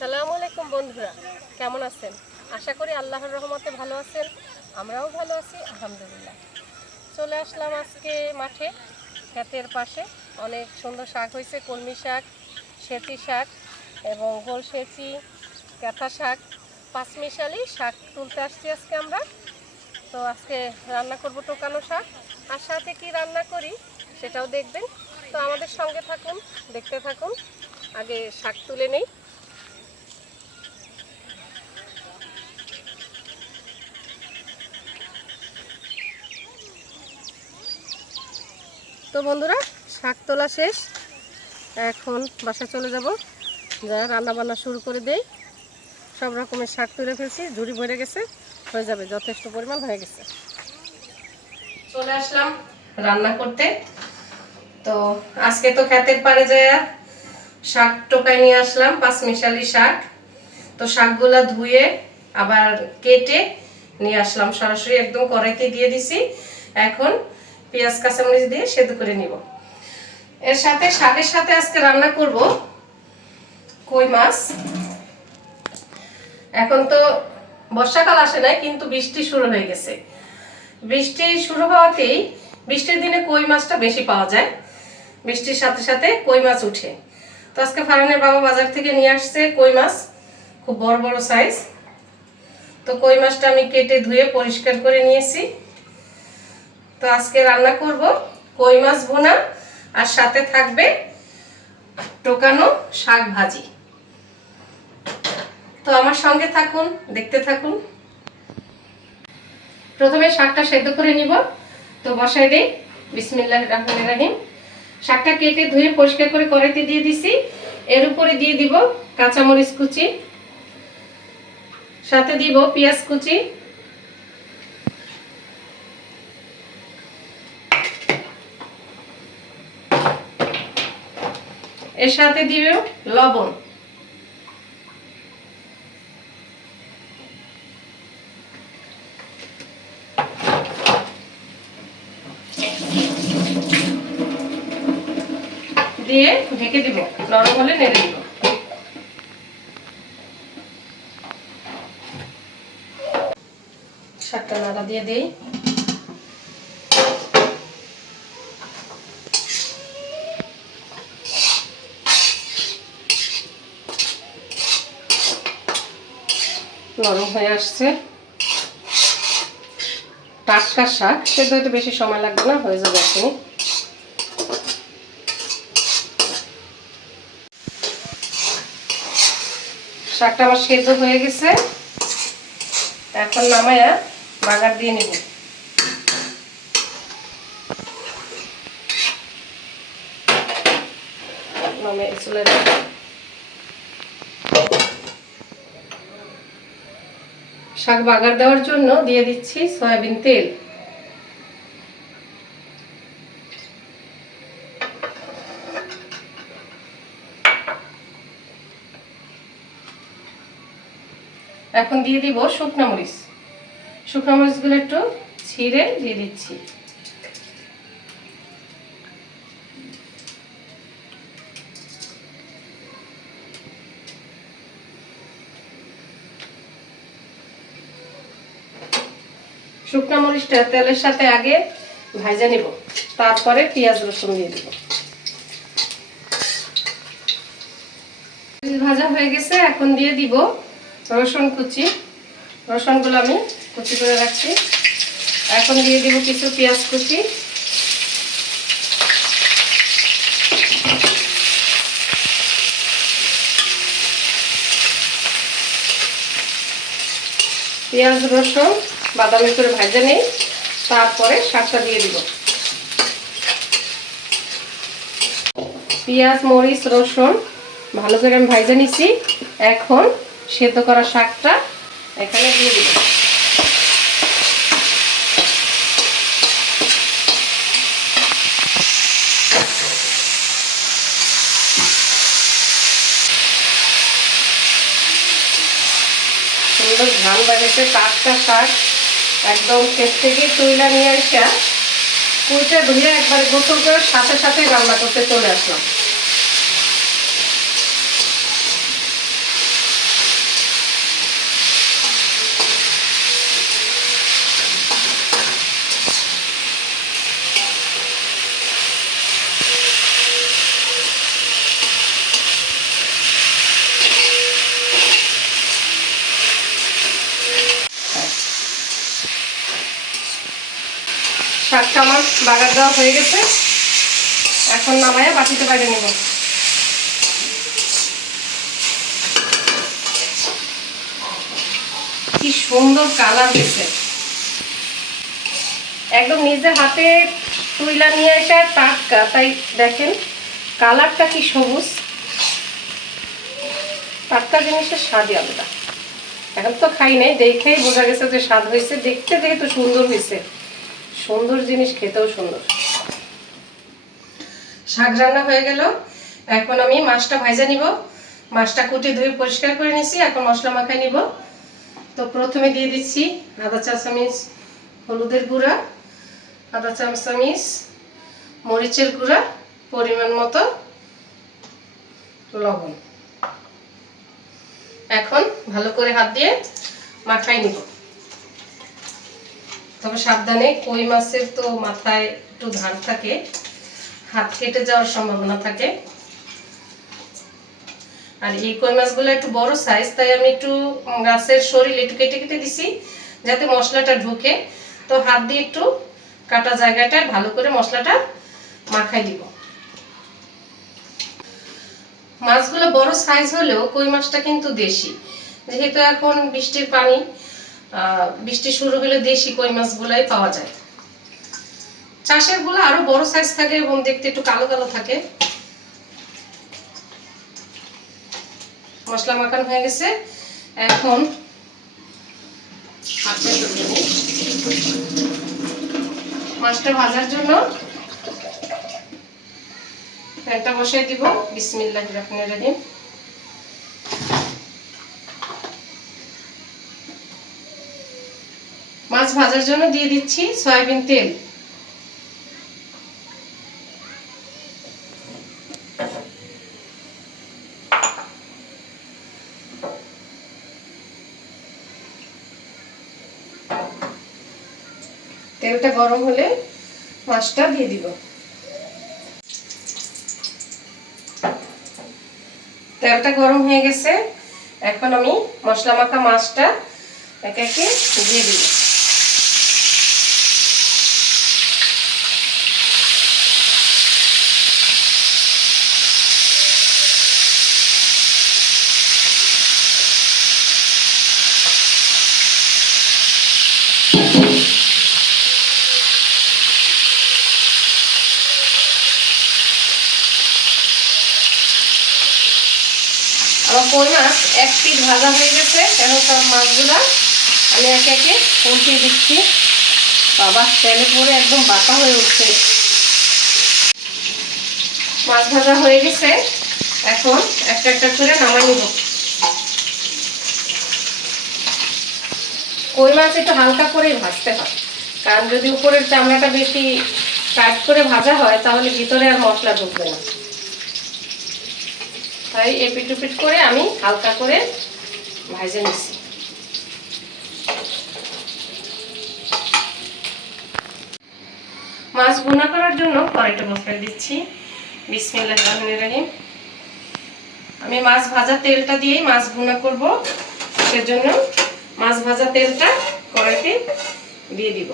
আসসালামু আলাইকুম বন্ধুরা, কেমন আছেন? আশা করি আল্লাহর রহমতে ভালো আছেন, আমরাও ভালো আছি, আলহামদুলিল্লাহ। চলে আসলাম আজকে মাঠে, ক্ষেতের পাশে। অনেক সুন্দর শাক হয়েছে, কলমি শাক সেচি শাক এবং গোল সেচি, ক্যাথা শাক, পাঁচমিশালি শাক তুলতে আসছি আজকে আমরা। তো আজকে রান্না করব টোকানো শাক। আর সাথে কি রান্না করি সেটাও দেখবেন। তো আমাদের সঙ্গে থাকুন, দেখতে থাকুন, আগে শাক তুলে নেই। বন্ধুরা, শাক তোলা শেষ। এখন বাসা চলে যাব। যা রান্না বান্না শুরু করে দেই। সব রকমের শাক তুলে ফেলছি, ঝুড়ি ভরে গেছে, হয়ে যাবে, যথেষ্ট পরিমাণ হয়ে গেছে। চলে আসলাম রান্না করতে। তো আজকে তো খেতের পারে যায় শাক টোকাই নিয়ে আসলাম পাঁচ মিশালি শাক। তো শাকগুলা ধুয়ে আবার কেটে নিয়ে আসলাম, সরাসরি একদম কড়াইতে দিয়ে দিছি। এখন পেঁয়াজ, কাঁচামরিচ দিয়ে সেদ্ধ করে নিব। এর সাথে শাকের সাথে আজকে রান্না করব কই মাছ। এখন তো বর্ষাকাল আসে নাই, কিন্তু বৃষ্টি শুরু হয়ে গেছে। বৃষ্টি শুরু হওয়াতেই বৃষ্টির দিনে কই মাছটা বেশি পাওয়া যায়। বৃষ্টির সাথে সাথে কই মাছ উঠে। তো আজকে ফারহানের বাবা বাজার থেকে নিয়ে আসছে কই মাছ, খুব বড় বড় সাইজ তো কই মাছটা আমি কেটে ধুয়ে পরিষ্কার করে নিয়েছি। তো আজকে রান্না করব কই মাছ ভুনা, আর সাথে থাকবে টোকানো শাক ভাজি। তো আমার সঙ্গে থাকুন, দেখতে থাকুন। প্রথমে শাকটা সেদ্ধ করে নিব। তো বসাই দিই। বিসমিল্লাহ রহমান রাহিম। শাকটা কেটে ধুয়ে পরিষ্কার করে কড়াইতে দিয়ে দিছি। এর উপরে দিয়ে দিব কাঁচামরিচ কুচি। সাথে দিব পেঁয়াজ কুচি। এর সাথে দিব লবণ। দিয়ে ঢেকে দিব, নরম হলে নেড়ে দিব। শাকটা নাড়া দিয়ে দেই। নরম হয়ে আসছে। টাটকা শাক, সেদ্ধ হয়তো বেশি সময় লাগবে না, হয়ে যাবে এখনই। শাকটা আমার সেদ্ধ হয়ে গেছে। এখন নামায়া বাগার দিয়ে নেব। নামে চলে শাক বাগার দেওয়ার জন্য দিয়ে দিচ্ছি সয়াবিন তেল। এখন দিয়ে দিব শুকনো মরিচ। শুকনো মরিচগুলো একটু ছিঁড়ে দিয়ে দিচ্ছি। শুকনো মরিচটা তেলের সাথে আগে ভাজা নিব। তারপরে পেঁয়াজ, রসুন দিয়ে দিব। ভাজা হয়ে গেছে, এখন দিয়ে দিব রসুন কুচি। রসুনগুলো আমি কুচি করে রাখছি। এখন দিয়ে দিব কিছু পেঁয়াজ কুচি। পেঁয়াজ, রসুন বাদামি করে ভাজা নেই, তারপরে শাকটা দিয়ে দিব। পেঁয়াজ, মরিচ, রসুন, ভালো করে আমি ভাজা নিছি। এখন সেদ্ধ করা শাকটা এখানে দিয়ে দিব। সুন্দর ধান বাজেছে টাটকা শাক। একদম খেত থেকে তুইলা নিয়ে আসা কুইটা ধুয়ে একবার গোসল করে সাথে সাথে রান্না করতে চলে আসলাম শাকটা আমার বাগার দেওয়া হয়ে গেছে। এখন নামায়া বাটিতে বাইরে নেব। কি সুন্দর কালার হয়েছে একদম নিজের হাতে তুইলা নিয়ে আসা টাটকা তাই দেখেন কালারটা কি সবুজ। টাটকা জিনিসের স্বাদই আলাদা। এখন তো খাই নাই, দেখেই বোঝা গেছে যে স্বাদ হয়েছে, দেখতে যেহেতু সুন্দর হয়েছে। সুন্দর জিনিস খেতেও সুন্দর। শাক রান্না হয়ে গেল। এখন আমি মাছটা ভাজা নিব। মাছটা কুটে ধুয়ে পরিষ্কার করে নিছি। এখন মশলা মাখাই নিব। তো প্রথমে দিয়ে দিচ্ছি আদা চা চামচ হলুদের গুঁড়া, আদা চা চামচ মরিচের গুঁড়া, পরিমাণ মতো লবণ। এখন ভালো করে হাত দিয়ে মাখাই নিব। তবে সাবধানে, কই মাছের তো মাথায় একটু ধার থাকে, হাত কেটে যাওয়ার সম্ভাবনা থাকে। আর এই কই মাছগুলো একটু বড় সাইজ তাই আমি একটু গাছের শরীর একটু কেটে কেটে দিছি, যাতে মশলাটা ঢুকে। তো হাত দিয়ে একটু কাটা জায়গাটায় ভালো করে মশলাটা মাখাই দিব। মাছগুলো বড় সাইজ হলেও কই মাছটা কিন্তু দেশি। যেহেতু এখন বৃষ্টির পানি বৃষ্টি শুরু হলে দেশি কই মাছগুলাই পাওয়া যায়। চাষেরগুলো আরও বড় সাইজ থাকে এবং দেখতে একটু কালো কালো থাকে। মশলা মাখানো হয়ে গেছে। এখন। মাছটা ভাজার জন্য একটা বসাই দিব। বিসমিল্লাহ রহমান রহিম মাছ ভাজার জন্য দিয়ে দিচ্ছি সয়াবিন তেল। তেলটা গরম হলে মাছটা দিয়ে দিব। তেলটা গরম হয়ে গেছে, এখন আমি মশলা মাখা মাছটা একে একে দিয়ে দিব। আমার কই মাছ এক পিঠ ভাজা হয়ে গেছে। এখন সব মাছগুলো আমি একে একে উল্টিয়ে দিচ্ছি। বাবা, তেলে পরে একদম বাঁকা হয়ে উঠছে। মাছ ভাজা হয়ে গেছে। এখন একটা একটা করে নামাই নিব। কই মাছ একটু হালকা করেই ভাজতে হয়। কারণ যদি উপরের চামড়াটা বেশি কাট করে ভাজা হয়, তাহলে ভিতরে আর মশলা ঢুকবে না। তাই এপিট উপিট করে আমি হালকা করে ভাজে নিচ্ছি মাছ ভুনা করার জন্য কড়াইটা বসাই দিচ্ছি। বিসমিল্লাহ রহমানির রহিম। আমি মাছ ভাজা তেলটা দিয়েই মাছ ভুনা করব। সেজন্য মাছ ভাজা তেলটা কড়াইতে দিয়ে দিব।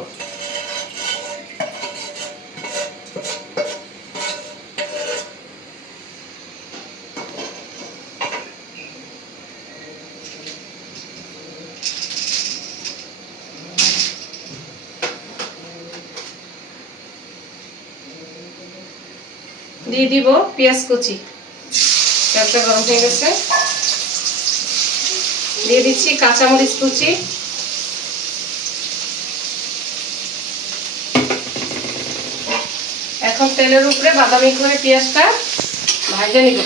দিয়ে দিব পেঁয়াজ কুচি। তেলটা গরম হয়ে গেছে। দিয়ে দিচ্ছি কাঁচামরিচ কুচি। এখন তেলের উপরে বাদামি করে পেঁয়াজটা ভাজে নিব।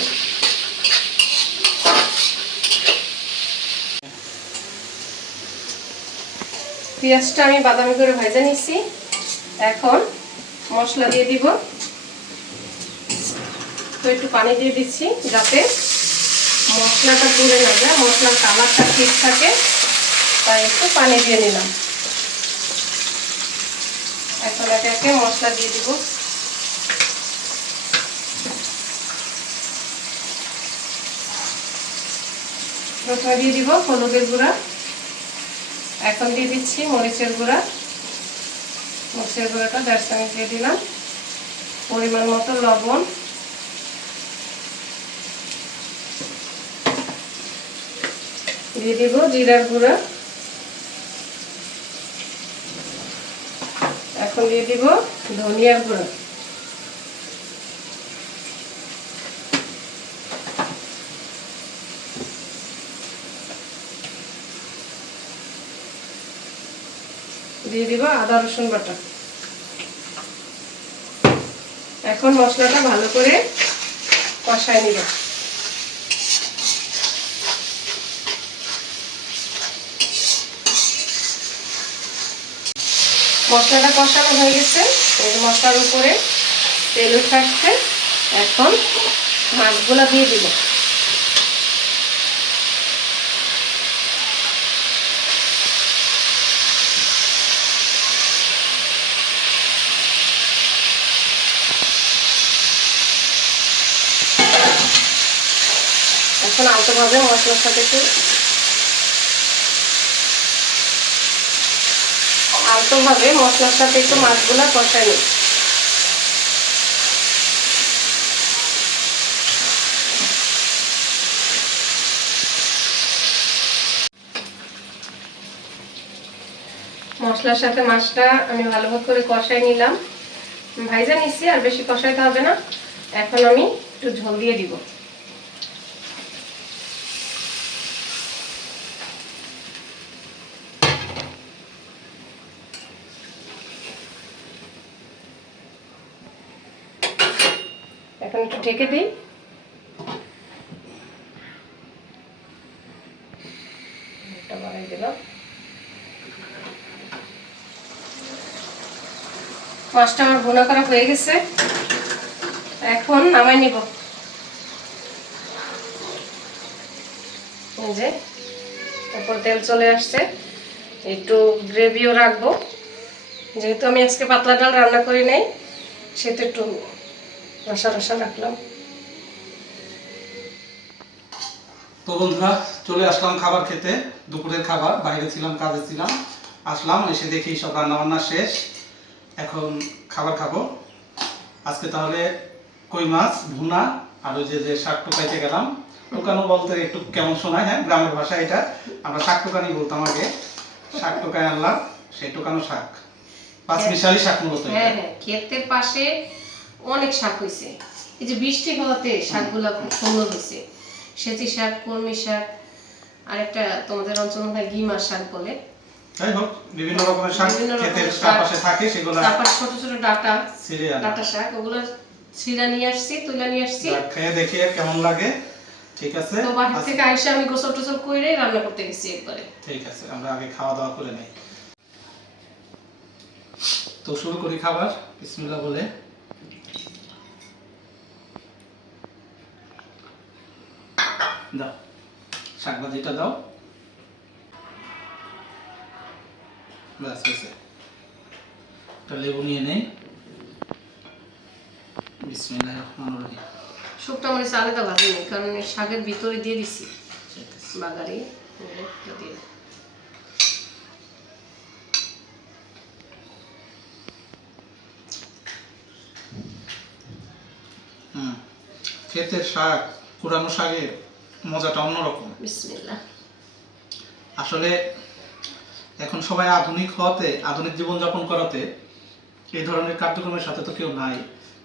পেঁয়াজটা আমি বাদামি করে ভেজে নিচ্ছি এখন মশলা দিয়ে দিব। তো একটু পানি দিয়ে দিচ্ছি যাতে মশলাটা পুড়ে না যায়, মশলার কালারটা ঠিক থাকে। তাই একটু পানি দিয়ে নিলাম। এখন একে মশলা দিয়ে দিব। প্রথমে দিয়ে দিব হলুদের গুঁড়া। এখন দিয়ে দিচ্ছি মরিচের গুঁড়া। মরিচের গুঁড়াটা দেড় চামচ দিয়ে দিলাম। পরিমাণ মতো লবণ। দিয়ে দিব জিরার গুঁড়া। এখন দিয়ে দিব ধনিয়ার গুঁড়া। দিয়ে দিব আদা রসুন বাটা। এখন মশলাটা ভালো করে কষায় নিব। মশলাটা কষানো হয়ে গেছে। এই মশলার উপরে তেল আসছে এখন মাছগুলো দিয়ে দিব। এখন আলতোভাবে মশলার সাথে একটু আলতোভাবে মশলার সাথে একটু মাছগুলো কষাই মশলার সাথে মাছটা আমি ভালোভাবে করে কষাই নিলাম। ভাইজা নিচ্ছি আর বেশি কষাইতে হবে না। এখন আমি একটু ঝোল দিয়ে দিব। এখন একটু ঢেকে দিই। বাড়াই দিলাম। মাছটা আমার ভুনা করা হয়ে গেছে। এখন নামাই নিব। যে, তারপর তেল চলে আসছে। একটু গ্রেভিও রাখব। যেহেতু আমি আজকে পাতলা ডাল রান্না করি নাই, সেহেতু একটু রসা রসা রাখলাম। তো বন্ধুরা চলে আসলাম খাবার খেতে। দুপুরের খাবার বাইরে ছিলাম কাজে ছিলাম। আসলাম এসে দেখি সব রান্না বান্না শেষ। এখন খাবার খাব। আজকে তাহলে কই মাছ ভুনা আর ওই যে যে শাক টুকাইতে গেলাম। টুকানো বলতে একটু কেমন শোনায় হ্যাঁ? গ্রামের ভাষা এটা। আমরা শাক টুকানি বলতাম আগে। শাক টুকাই আনলাম সেই টুকানো শাক। পাঁচ মিশালি শাক মূলত এটা। হ্যাঁ হ্যাঁ। ক্ষেতের পাশে অনেক শাক হয়েছে এই যে বৃষ্টি হওয়াতে শাকগুলো খুব সুন্দর হয়েছে সেচি শাক কলমি শাক আর একটা তোমাদের অঞ্চল হয় গিমা শাক বলে। যাই হোক বিভিন্ন রকমের শাক ক্ষেতের শাক। থাকে সেগুলো তারপর ছোট ছোট ডাটা ডাটা শাক ওগুলো ছিঁড়া নিয়ে আসছি তুলে নিয়ে আসছি। খেয়ে দেখি কেমন লাগে। ঠিক আছে তো বাহির আজ- থেকে আইসা আমি গোসল টোসল করে রান্না করতে গেছি একবারে। ঠিক আছে আমরা আগে খাওয়া দাওয়া করে নেই। তো শুরু করি খাবার বিসমিল্লাহ বলে। দাও। শাকভাজিটা দাও। ব্যাস হয়েছে। একটা লেবু নিয়ে নেই। বিসমিল্লাহ রহমান রহিম। শুকটা মরিচ আলাদা ভাজিনি কারণ শাকের ভিতরে দিয়ে দিছি। ঠিক দিয়ে ক্ষেতের শাক কুড়ানো শাকের। মজাটা অন্যরকম। বিসমিল্লাহ। আসলে এখন সবাই আধুনিক হওয়াতে আধুনিক জীবনযাপন করাতে এই ধরনের কার্যক্রমের সাথে তো কেউ নাই।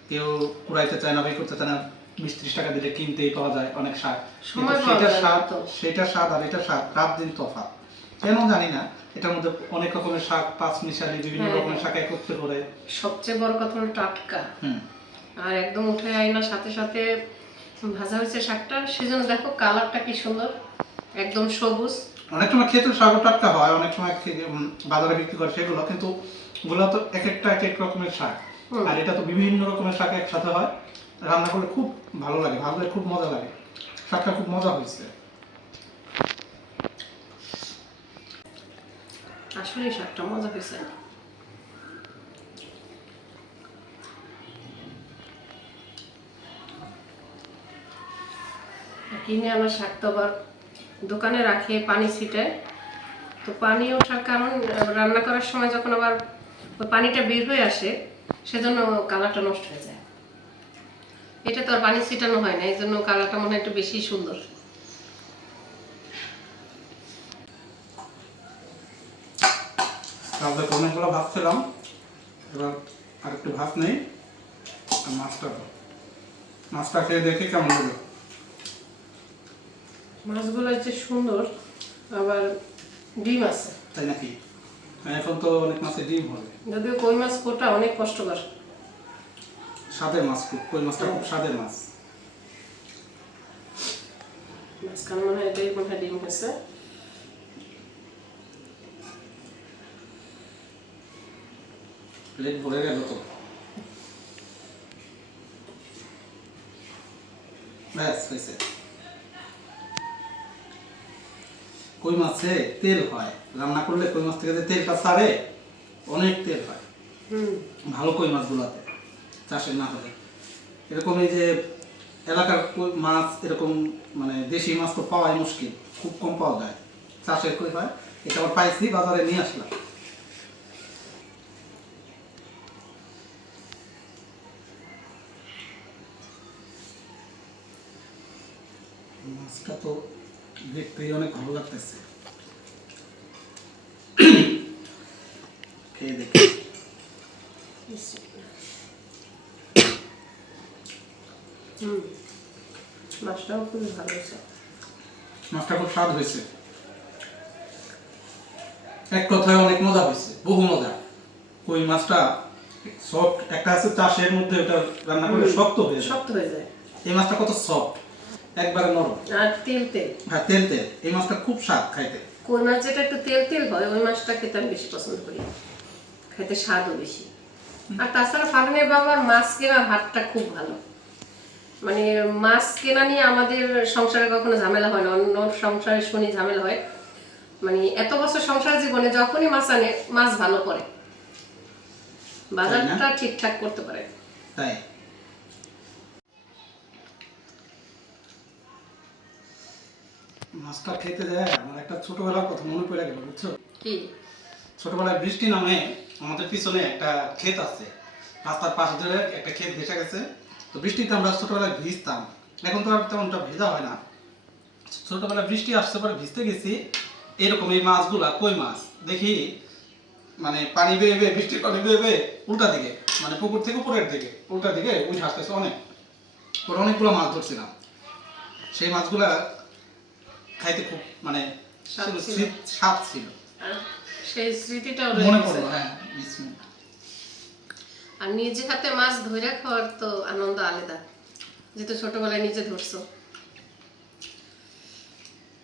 কেউ কুড়াইতে চায় না বাই করতে চায় না বিশ ত্রিশ টাকা দিলে কিনতেই পাওয়া যায় অনেক শাক কিন্তু সেটার স্বাদ। সেটার স্বাদ আর এটার স্বাদ রাত দিন তফাৎ। কেন জানি না এটার মধ্যে অনেক রকমের শাক পাঁচ মিশালি বিভিন্ন হ্যাঁ, রকমের হ্যাঁ। শাক একত্রে করে। সবচেয়ে বড় কথা হলো টাটকা। হুম। আর একদম উঠে আইনার সাথে সাথে ভাজা হয়েছে শাকটা। সেজন্য দেখো কালারটা কি সুন্দর একদম সবুজ। অনেক সময় খেতে শাক টাটকা হয় অনেক সময় বাজারে বিক্রি করে সেগুলো কিন্তু ওগুলো তো এক একটা এক এক রকমের শাক। আর এটা তো বিভিন্ন রকমের শাক একসাথে হয়। রান্না করলে খুব ভালো লাগে ভাবলে খুব মজা লাগে। শাকটা খুব মজা হয়েছে। আসলে শাকটা মজা হয়েছে। কিনে আনা শাক তো আবার দোকানে রাখে, পানি ছিটায় তো পানি ওঠার কারণ, রান্না করার সময় যখন আবার পানিটা বের হয়ে আসে, সেজন্য কালারটা নষ্ট হয়ে যায়। এটা তো আর পানি ছিটানো হয় না এই জন্য কালারটা মনে হয় একটু বেশি সুন্দর। অনেকগুলো ভাত খেলাম। এবার আর একটু ভাত নেই মাছটা মাছটা খেয়ে দেখি কেমন হলো। মাছগুলো যে সুন্দর আবার ডিম আছে। তাই নাকি? এখন তো অনেক মাছের ডিম হবে। যদিও কই মাছ কোটা অনেক কষ্টকর। স্বাদের মাছ খুব কই মাছটা খুব স্বাদের মাছ। মাঝখানে মনে হয় এটাই মনে হয় ডিম হয়েছে। প্লেট ভরে গেল তো। ব্যাস হয়েছে। কই মাছে? তেল হয়। রান্না করলে কই মাছ থেকে যে তেলটা ছাড়ে অনেক তেল হয়। হুম। ভালো কই মাছগুলোতে চাষের না হলে। এরকম এই যে এলাকার মাছ এরকম মানে দেশি মাছ তো পাওয়াই মুশকিল খুব কম পাওয়া যায়। চাষের কই হয় এটা আবার পাইছি বাজারে নিয়ে আসলাম। মাছটা তো দেখতেই অনেক ভালো লাগতেছে। খেয়ে দেখি। মাছটাও খুবই ভালো হয়েছে। মাছটা খুব স্বাদ হয়েছে। এক কথায় অনেক মজা হয়েছে বহু মজা। কই মাছটা সফট একটা আছে চাষের মধ্যে ওটা রান্না করলে শক্ত হয়ে যায়। শক্ত হয়ে যায়। এই মাছটা কত সফট একবারে নরম। আর তেল তেল। হ্যাঁ তেল তেল। এই মাছটা খুব স্বাদ খাইতে। কই মাছ যেটা একটু তেল তেল হয় ওই মাছটা খেতে আমি বেশি পছন্দ করি। খেতে স্বাদও বেশি। আর তাছাড়া ফারুনের বাবার মাছ কেনার হাতটা খুব ভালো। মানে মাছ কেনা নিয়ে আমাদের সংসারে কখনো ঝামেলা হয় না। অন্য সংসারে শুনি ঝামেলা হয়। মানে এত বছর সংসার জীবনে যখনই মাছ আনে মাছ ভালো করে বাজারটা ঠিকঠাক করতে পারে। তাই। মাছটা খেতে দেয় আমার একটা ছোটবেলার কথা মনে পড়ে গেল বুঝছ? কি? ছোটবেলায় বৃষ্টি নামে আমাদের পিছনে একটা ক্ষেত আছে। রাস্তার পাশে ধরে একটা ক্ষেত ভেসে গেছে। তো বৃষ্টিতে আমরা ছোটবেলায় ভিজতাম। এখন তো আর তেমনটা ভেজা হয় না। ছোটবেলায় বৃষ্টি আসতে পরে ভিজতে গেছি। এরকম এই মাছগুলা কই মাছ? দেখি মানে পানি বেয়ে বেয়ে বৃষ্টির পানি বেয়ে বেয়ে উল্টা দিকে মানে পুকুর থেকে উপরের দিকে উল্টা দিকে উঠে আসতেছে অনেক। ওরা অনেকগুলো মাছ ধরছিলাম। সেই মাছগুলা খাইতে খুব মানে স্বাদ ছিল। সেই স্মৃতিটাও মনে রয়ে গেছে। পড়ল হ্যাঁ বিসমিল্লাহ। আর নিজে হাতে মাছ ধরে খাওয়ার তো আনন্দ আলাদা যেহেতু ছোটবেলায় নিজে ধরছো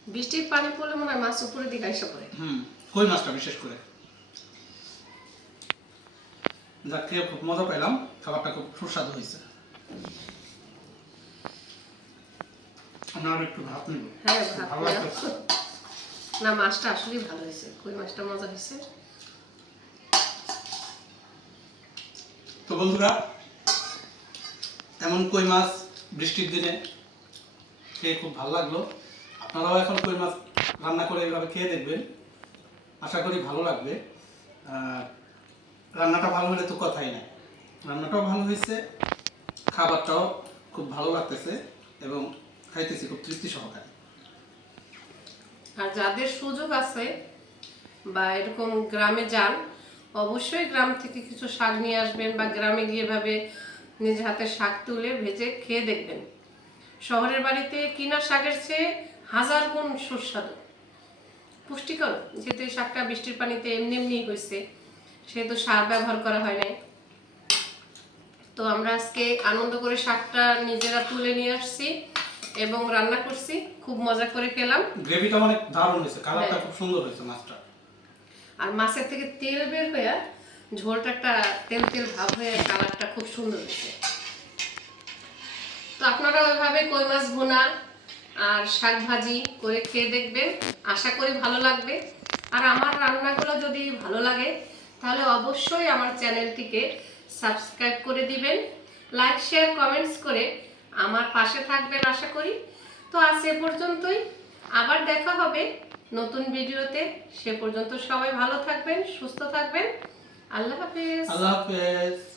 বৃষ্টির পানি পড়লে মনে হয় মাছ উপরে দিকে আইসা পড়ে হুম কই মাছটা বিশেষ করে যাক খেয়ে খুব মজা পেলাম খাবারটা খুব সুস্বাদু হয়েছে আর একটু ভাত নিব হ্যাঁ ভাত না মাছটা আসলেই ভালো হয়েছে। কই মাছটা মজা হয়েছে? তো বন্ধুরা এমন কই মাছ বৃষ্টির দিনে খেয়ে খুব ভালো লাগল। আপনারাও এখন কই মাছ রান্না করে এইভাবে খেয়ে দেখবেন। আশা করি ভালো লাগবে। রান্নাটা ভালো হলে তো কথাই নাই। রান্নাটাও ভালো হয়েছে খাবারটাও খুব ভালো লাগতেছে এবং খাইতেছি, খুব তৃপ্তি সহকারে। আর যাদের সুযোগ আছে বা এরকম গ্রামে যান, অবশ্যই গ্রাম থেকে কিছু শাক নিয়ে আসবেন বা গ্রামে গিয়ে ভাবে নিজে হাতে শাক তুলে ভেজে খেয়ে দেখবেন। শহরের বাড়িতে কিনা শাকের চেয়ে হাজার গুণ সুস্বাদু। পুষ্টিকর, যেহেতু শাকটা বৃষ্টির পানিতে এমনি এমনি হয়েছে সেহেতু সার ব্যবহার করা হয় নাই। তো আমরা আজকে আনন্দ করে শাকটা নিজেরা তুলে নিয়ে আসছি। এবং রান্না করছি খুব মজা করে খেলাম। গ্রেভিটা অনেক দারুণ হয়েছে কালারটা হ্যাঁ। খুব সুন্দর হয়েছে মাছটা। আর মাছের থেকে তেল বের হয়ে ঝোলটা একটা তেল তেল ভাব হয়ে কালারটা খুব সুন্দর হয়েছে। তো আপনারা ওইভাবে কই মাছ ভুনা আর শাক ভাজি করে খেয়ে দেখবেন আশা করি ভালো লাগবে। আর আমার রান্নাগুলো যদি ভালো লাগে তাহলে অবশ্যই আমার চ্যানেলটিকে সাবস্ক্রাইব করে দিবেন। লাইক শেয়ার কমেন্টস করে আমার পাশে থাকবেন আশা করি। তো আজ এ পর্যন্তই। আবার দেখা হবে নতুন ভিডিওতে। সে পর্যন্ত সবাই ভালো থাকবেন, সুস্থ থাকবেন। আল্লাহ হাফেজ। আল্লাহ হাফেজ।